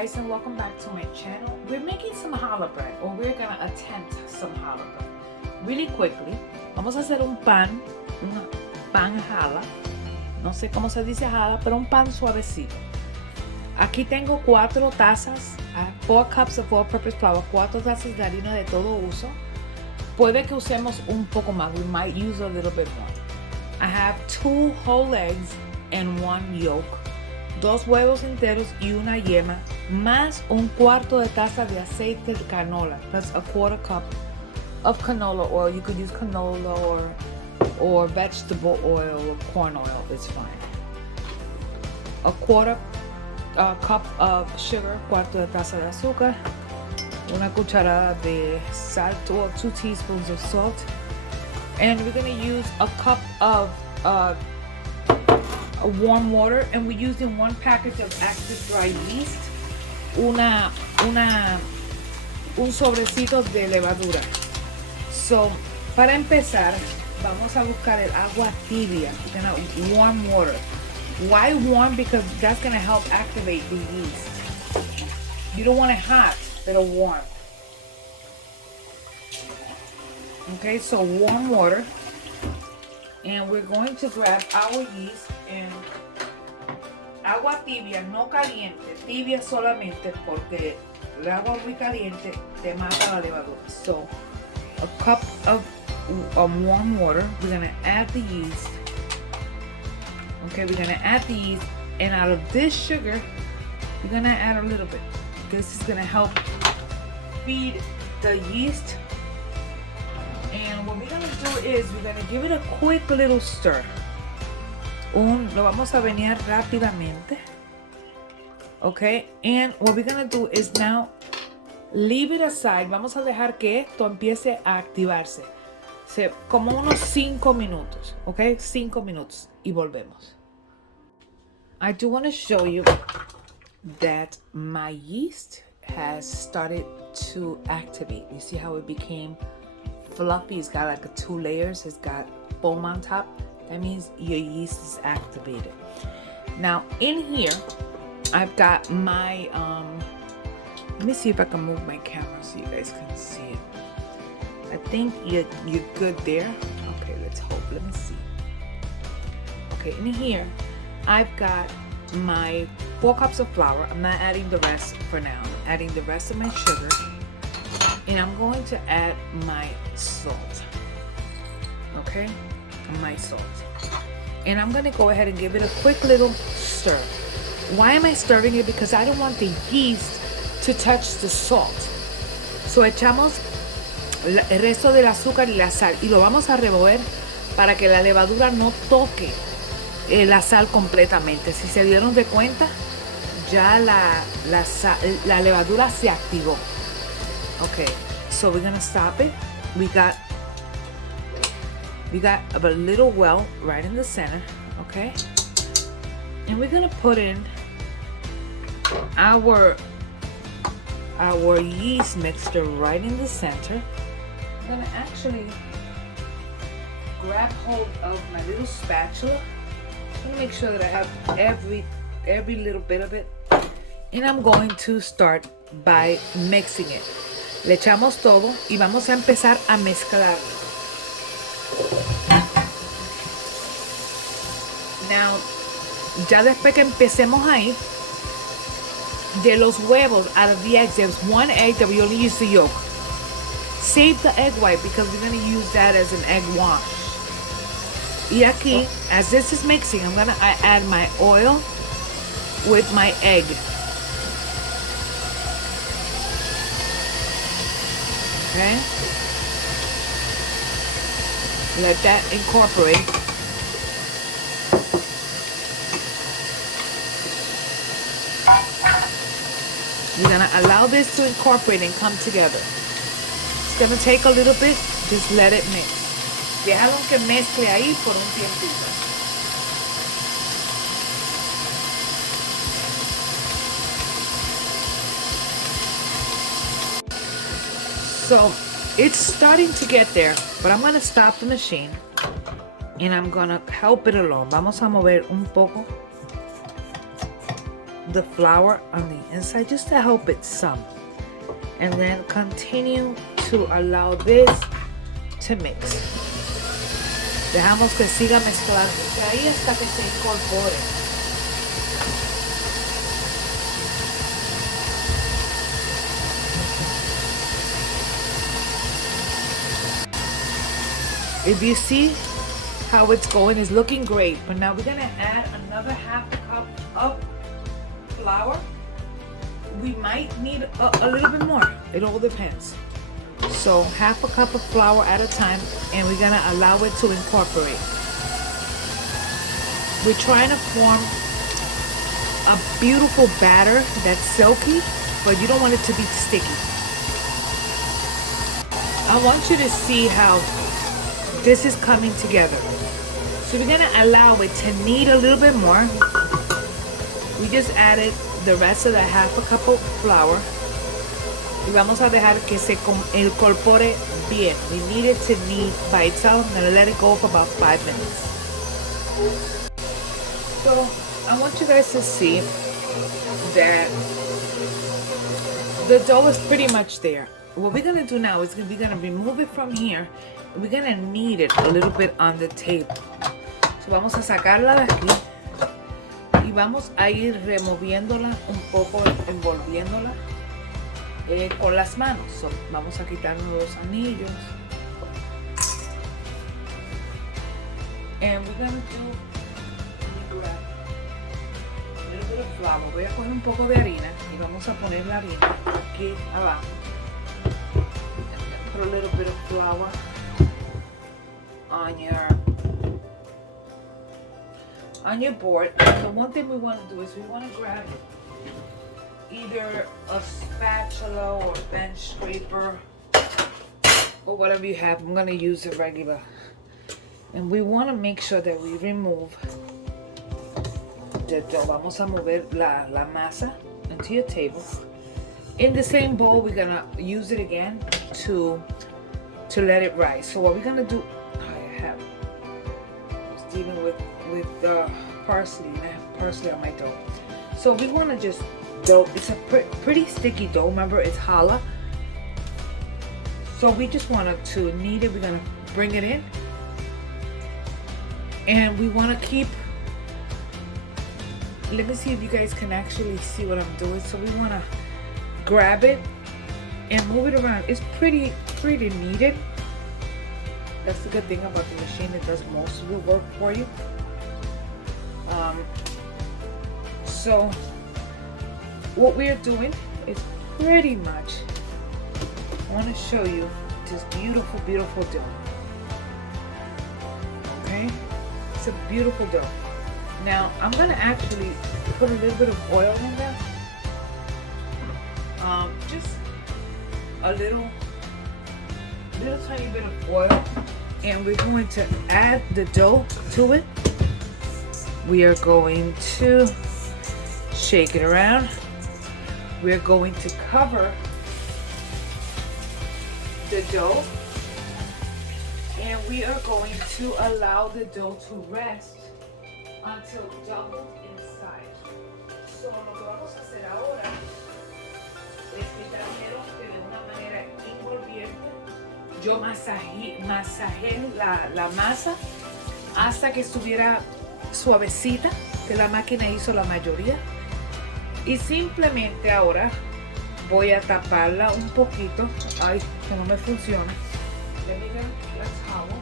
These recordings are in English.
guys, and welcome back to my channel. We're making some challah bread, or we're gonna attempt some challah bread. Really quickly, vamos a hacer un pan challah. No sé cómo se dice challah, pero un pan suavecito. Aquí tengo 4 tazas, 4 cups of all-purpose flour, 4 tazas de harina de todo uso. Puede que usemos un poco más. We might use a little bit more. I have 2 whole eggs and 1 yolk. 2 huevos enteros y una yema, más un cuarto de taza de aceite de canola. That's a 1/4 cup of canola oil. You could use canola or vegetable oil or corn oil. It's fine. A 1/4 cup of sugar, cuarto de taza de azúcar, una cucharada de sal, or 2 teaspoons of salt, and we're gonna use a cup of warm water, and we're using 1 package of active dry yeast, un sobrecito de levadura. So, para empezar, vamos a buscar el agua tibia, warm water. Why warm? Because that's gonna help activate the yeast. You don't want it hot, but warm. Okay, so warm water. And we're going to grab our yeast and agua tibia, no caliente, tibia solamente, porque el agua muy caliente te mata la levadura. So, a cup of warm water, we're gonna add the yeast. Okay, we're gonna add the yeast, and out of this sugar, we're gonna add a little bit. This is gonna help feed the yeast. And what we're gonna do is we're gonna give it a quick little stir. Lo vamos a venir rápidamente. Okay, and what we're gonna do is now leave it aside. Vamos a dejar que esto empiece a activarse. Como unos 5 minutos. Okay, 5 minutos y volvemos. I do want to show you that my yeast has started to activate. You see how it became fluffy? It's got like 2 layers. It's got foam on top. That means your yeast is activated. Now in here, I've got my let me see if I can move my camera so you guys can see it. I think you're good there. Okay, let's hope. Let me see. Okay, in here, I've got my 4 cups of flour. I'm not adding the rest for now. I'm adding the rest of my sugar. And I'm going to add my salt. Okay? My salt. And I'm going to go ahead and give it a quick little stir. Why am I stirring it? Because I don't want the yeast to touch the salt. So echamos el resto del azúcar y la sal y lo vamos a remover para que la levadura no toque la sal completamente. Si se dieron de cuenta, ya la levadura se activó. Okay, so we're gonna stop it. We got a little well right in the center. Okay, and we're gonna put in our yeast mixture right in the center. I'm gonna actually grab hold of my little spatula. I'm gonna make sure that I have every little bit of it, and I'm going to start by mixing it. Le echamos todo y vamos a empezar a mezclar. Now, ya después que empecemos ahí, de los huevos, out of the eggs, there's 1 egg that we only use the yolk. Save the egg white because we're going to use that as an egg wash. Y aquí, as this is mixing, I'm going to add my oil with my egg. Okay? Let that incorporate. You're going to allow this to incorporate and come together. It's going to take a little bit. Just let it mix. Déjalo que mezcle ahí por un tiempito. So it's starting to get there, but I'm going to stop the machine and I'm going to help it along. Vamos a mover un poco the flour on the inside just to help it some. And then continue to allow this to mix. Dejamos que siga mezclándose ahí hasta que se incorpore. If you see how it's going, it's looking great. But now we're gonna add another half cup of flour. We might need a little bit more. It all depends. So half a cup of flour at a time, and we're gonna allow it to incorporate. We're trying to form a beautiful batter that's silky, but you don't want it to be sticky. I want you to see how this is coming together. So we're gonna allow it to knead a little bit more. We just added the rest of the half a cup of flour. Y vamos a dejar que se incorpore bien. We need it to knead by itself. I'm gonna let it go for about 5 minutes. So I want you guys to see that the dough is pretty much there. What we're gonna do now is we're gonna remove it from here. We're gonna knead it a little bit on the table. So vamos a sacarla de aquí y vamos a ir removiéndola un poco, envolviéndola con las manos. So, vamos a quitarnos los anillos. And we're gonna do a little bit of flour. Voy a coger un poco de harina y vamos a poner la harina aquí abajo. Put a little bit of flour on your board. And the one thing we want to do is we want to grab either a spatula or a bench scraper or whatever you have. I'm going to use a regular. And we want to make sure that we remove the dough. Vamos a mover la masa into your table. In the same bowl, we're going to use it again to let it rise. So what we're going to do, I was dealing with parsley, and I have parsley on my dough. So we want to just dough. It's a pretty sticky dough. Remember, it's challah. So we just wanted to knead it. We're gonna bring it in, and we want to keep. Let me see if you guys can actually see what I'm doing. So we want to grab it and move it around. It's pretty kneaded. That's the good thing about the machine. It does most of the work for you. So what we're doing is pretty much, I want to show you this beautiful dough. Okay, it's a beautiful dough. Now I'm gonna actually put a little bit of oil in there, just a little tiny bit of oil, and we're going to add the dough to it. We are going to shake it around. We're going to cover the dough, and we are going to allow the dough to rest until doubled in size. So lo que vamos a hacer ahora es que ya vieron que de una manera envolviente yo masajé la masa hasta que estuviera suavecita, que la máquina hizo la mayoría. Y simplemente ahora voy a taparla un poquito. Ay, que no me funciona. Let me get la towel.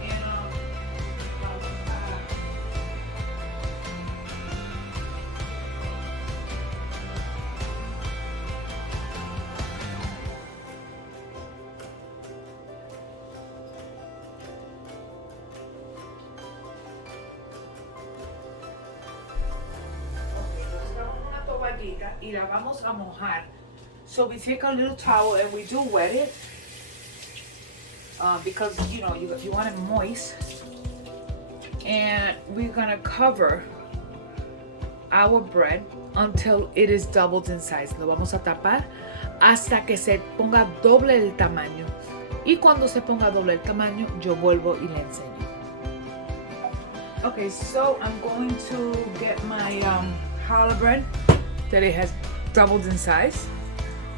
And y la vamos a mojar. So we take a little towel and we do wet it because you know you want it moist, and we're gonna cover our bread until it is doubled in size. Lo vamos a tapar hasta que se ponga doble el tamaño, y cuando se ponga doble el tamaño yo vuelvo y le enseño. Okay, so I'm going to get my challah bread that it has doubled in size.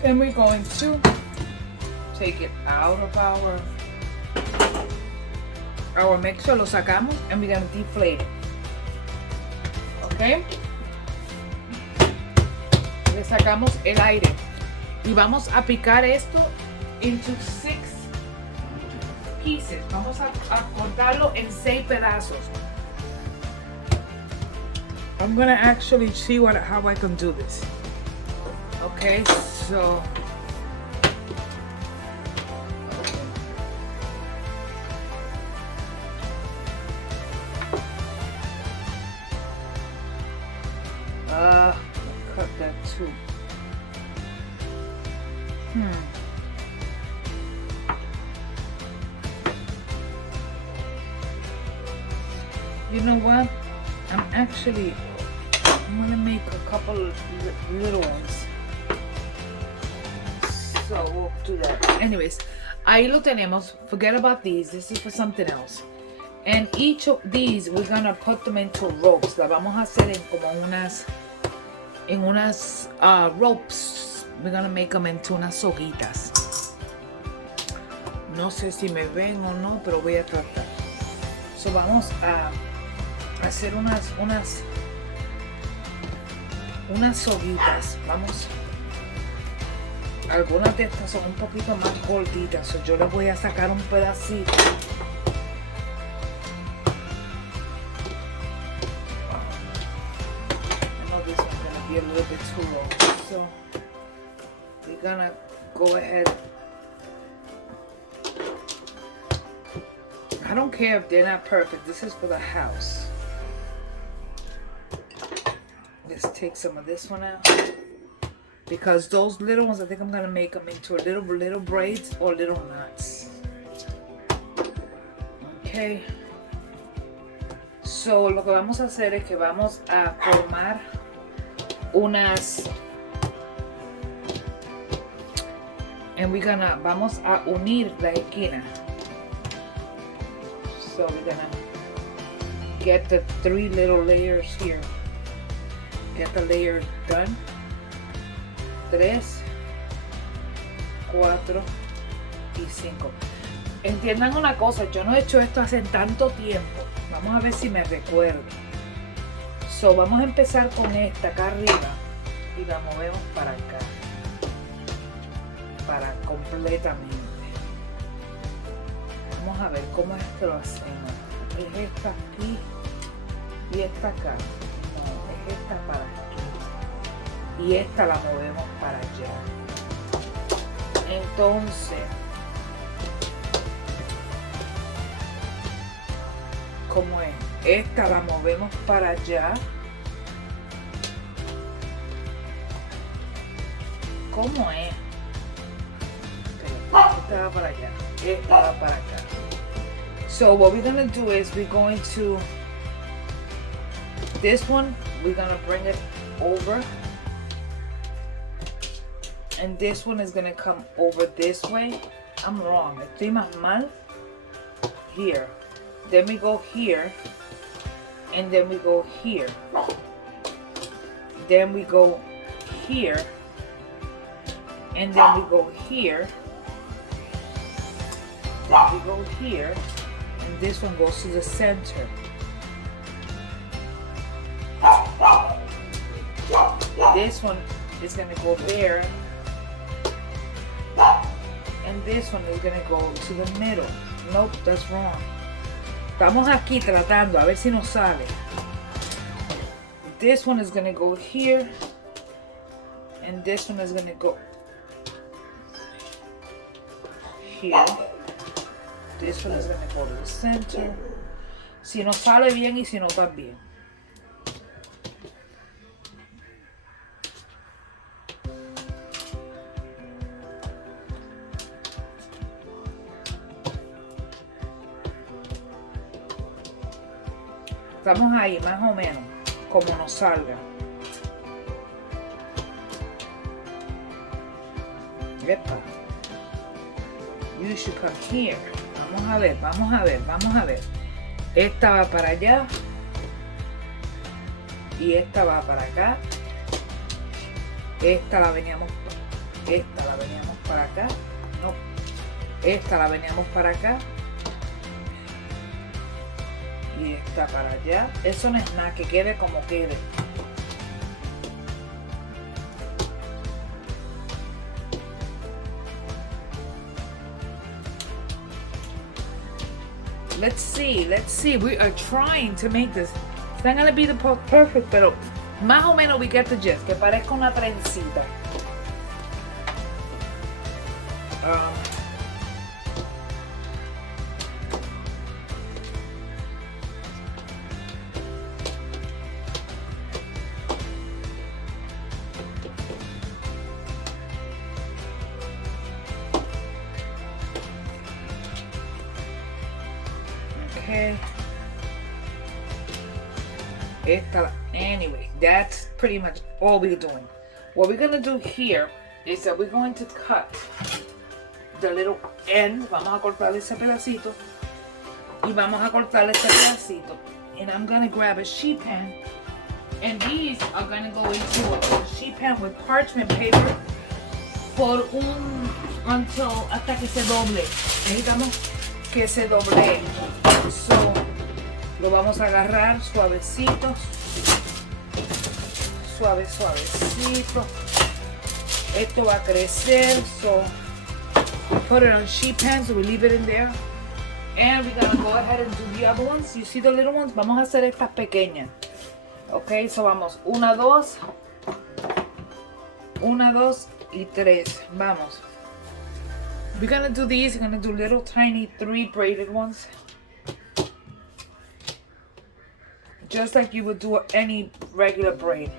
And we're going to take it out of our mixer, lo sacamos, and we're gonna deflate it. Okay? Le sacamos el aire y vamos a picar esto into 6 pieces. Vamos a cortarlo en 6 pedazos. I'm gonna actually see how I can do this. Okay, so cut that too. You know what? I'm gonna make a couple little ones. So we'll do that. Anyways, ahí lo tenemos. Forget about these. This is for something else. And each of these we're gonna put them into ropes. La vamos a hacer en como unas ropes. We're gonna make them into unas soguitas. No sé si me ven o no, pero voy a tratar. So vamos a hacer unas soguitas. Vamos. Algunas de estas son un poquito más gorditas, so yo les voy a sacar un pedacito. I know this one's gonna be a little bit too long, so we're gonna go ahead. I don't care if they're not perfect. This is for the house. Let's take some of this one out. Because those little ones, I think I'm going to make them into a little braids or little knots. Okay. So, lo que vamos a hacer es que vamos a formar vamos a unir la esquina. So, we're going to get the 3 little layers here. Get the layers done. 3, 4 y 5. Entiendan una cosa, yo no he hecho esto hace tanto tiempo. Vamos a ver si me recuerdo. So, vamos a empezar con esta acá arriba y la movemos para acá. Para completamente. Vamos a ver cómo es que lo hacemos. Es esta aquí y esta acá. No, es esta para aquí. Y esta la movemos para allá. Entonces, ¿cómo es? Esta la movemos para allá. ¿Cómo es? Esta va para allá. Esta va para acá. So what we're gonna do is we're going to this one, we're gonna bring it over. And this one is gonna come over this way. I'm wrong. Estoy más mal. Here. Then we go here. And then we go here. Then we go here. And then we go here. Then we go here. And this one goes to the center. This one is gonna go there. And this one is gonna go to the middle. Nope, that's wrong. Estamos aquí tratando a ver si nos sale. This one is gonna go here, and this one is gonna go here. This one is gonna go to the center. Si nos sale bien y si no también. Estamos ahí, más o menos, como nos salga. Epa. You should come here. Vamos a ver, vamos a ver, vamos a ver. Esta va para allá. y esta va para acá. Esta la veníamos para acá. No, esta la veníamos para acá. Y esta para allá. Eso no es nada, que quede como quede. Let's see. We are trying to make this. It's not gonna be the perfect, pero más o menos we get the gist. Que parezca una trencita. Okay. Anyway, that's pretty much all we're doing. What we're gonna do here is that we're going to cut the little end. Vamos a cortar ese pedacito. Y vamos a cortar ese pedacito. And I'm gonna grab a sheet pan. And these are gonna go into a sheet pan with parchment paper hasta que se doble. Necesitamos que se doble. So, lo vamos a agarrar suavecito. Suavecito. Esto va a crecer. So, we put it on sheet pan, so we leave it in there. And we're gonna go ahead and do the other ones. You see the little ones? Vamos a hacer estas pequeñas. Ok, so vamos. 1, 2. 1, 2 y 3. Vamos. We're gonna do these. We're gonna do little tiny 3 braided ones. Just like you would do any regular braid.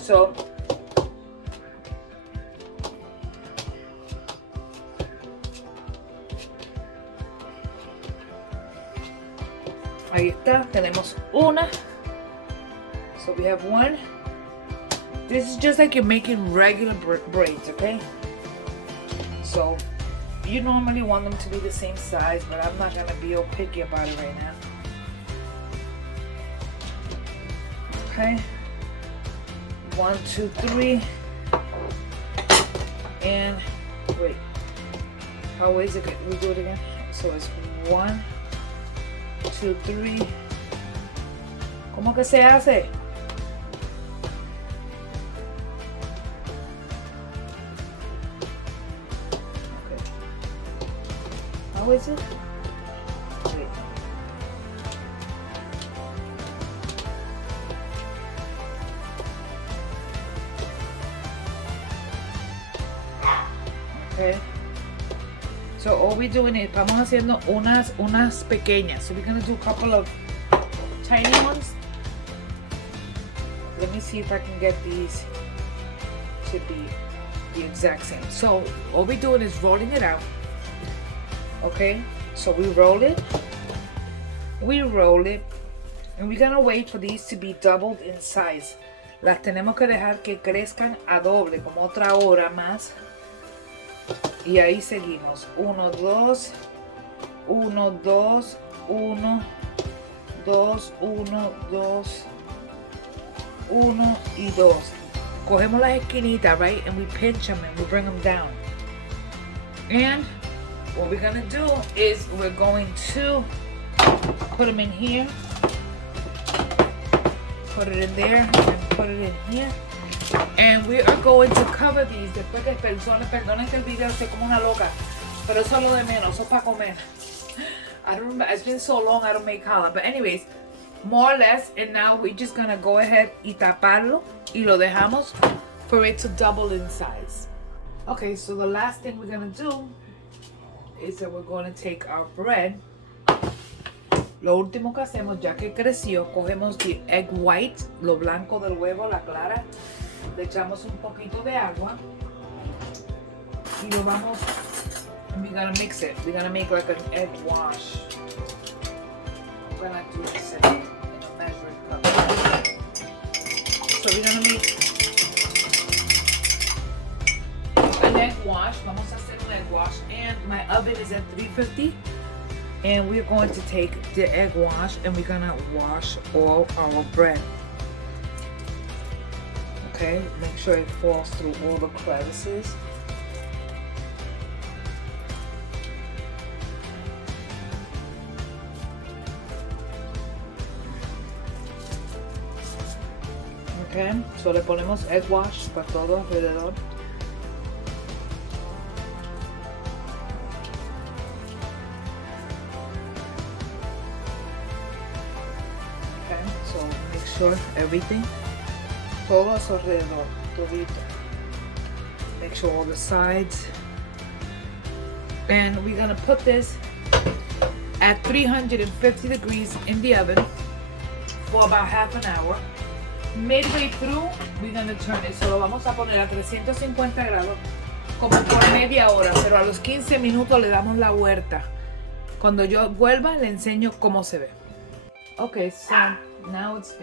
So, ahí está, tenemos una. So we have one. This is just like you're making regular braids, okay? So, you normally want them to be the same size, but I'm not gonna be all picky about it right now. Okay, 1, 2, 3, and wait, how is it? We do it again. So it's 1, 2, 3. ¿Cómo que se hace? Okay. How is it? Wait. Okay. So all we're doing is vamos haciendo unas pequeñas. So we're gonna do a couple of tiny ones. Let me see if I can get these to be the exact same. So all we're doing is rolling it out. Okay. So we roll it, and we're gonna wait for these to be doubled in size. Las tenemos que dejar que crezcan a doble, como otra hora más. Y ahí seguimos. 1, 2, 1, 2, 1, 2, 1, 2, 1 y 2. Cogemos las esquinitas, right? And we pinch them and we bring them down. And what we're gonna do is we're going to put them in here, put it in there, and put it in here. And we are going to cover these. Después que perdonen que el video esté como una loca, pero eso es lo de menos, eso es para comer. I don't remember, it's been so long I don't make challah. But anyways, more or less, and now we're just gonna go ahead y taparlo y lo dejamos for it to double in size. Okay, so the last thing we're gonna do is that we're going to take our bread. Lo último que hacemos, ya que creció, cogemos the egg white, lo blanco del huevo, la clara, le echamos un poquito de agua y lo vamos, and we're gonna mix it. We're gonna make like an egg wash. I'm gonna do this in a measuring cup. So we're gonna make an egg wash. Vamos a hacer un egg wash, and my oven is at 350. And we're going to take the egg wash and we're gonna wash all our bread. Okay, make sure it falls through all the crevices. Okay, so le ponemos egg wash para todo alrededor. Okay, so make sure everything, todo a su alrededor, todito. Make sure all the sides. And we're gonna put this at 350 degrees in the oven for about half an hour. Midway through, we're gonna turn it. So lo vamos a poner a 350 grados como por media hora, pero a los 15 minutos le damos la vuelta. Cuando yo vuelva, le enseño cómo se ve. Okay, so now it's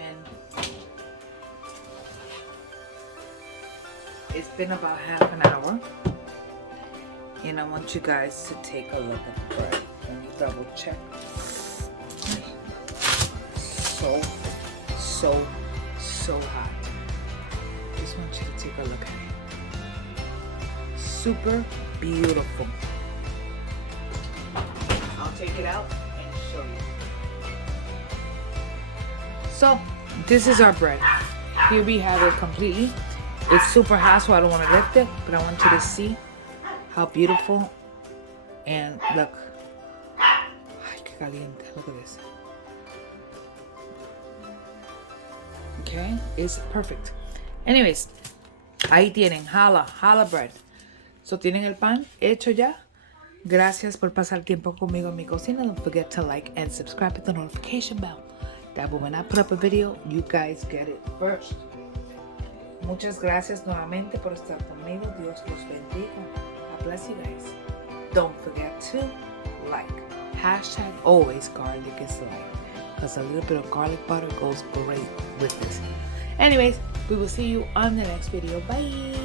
been about half an hour, and I want you guys to take a look at the bread. Let me double check. So hot. Just want you to take a look at it. Super beautiful. I'll take it out and show you. So this is our bread. Here we have it completely. It's super hot, so I don't want to lift it, but I want you to see how beautiful. And look. Ay, qué caliente. Look at this. Okay, it's perfect. Anyways, ahí tienen Challah Bread. So tienen el pan hecho ya. Gracias por pasar tiempo conmigo en mi cocina. Don't forget to like and subscribe with the notification bell. That way when I put up a video, you guys get it first. Muchas gracias nuevamente por estar conmigo. Dios los bendiga. God bless you guys. Don't forget to like. #always garlic is life. Because a little bit of garlic butter goes great with this. Anyways, we will see you on the next video. Bye.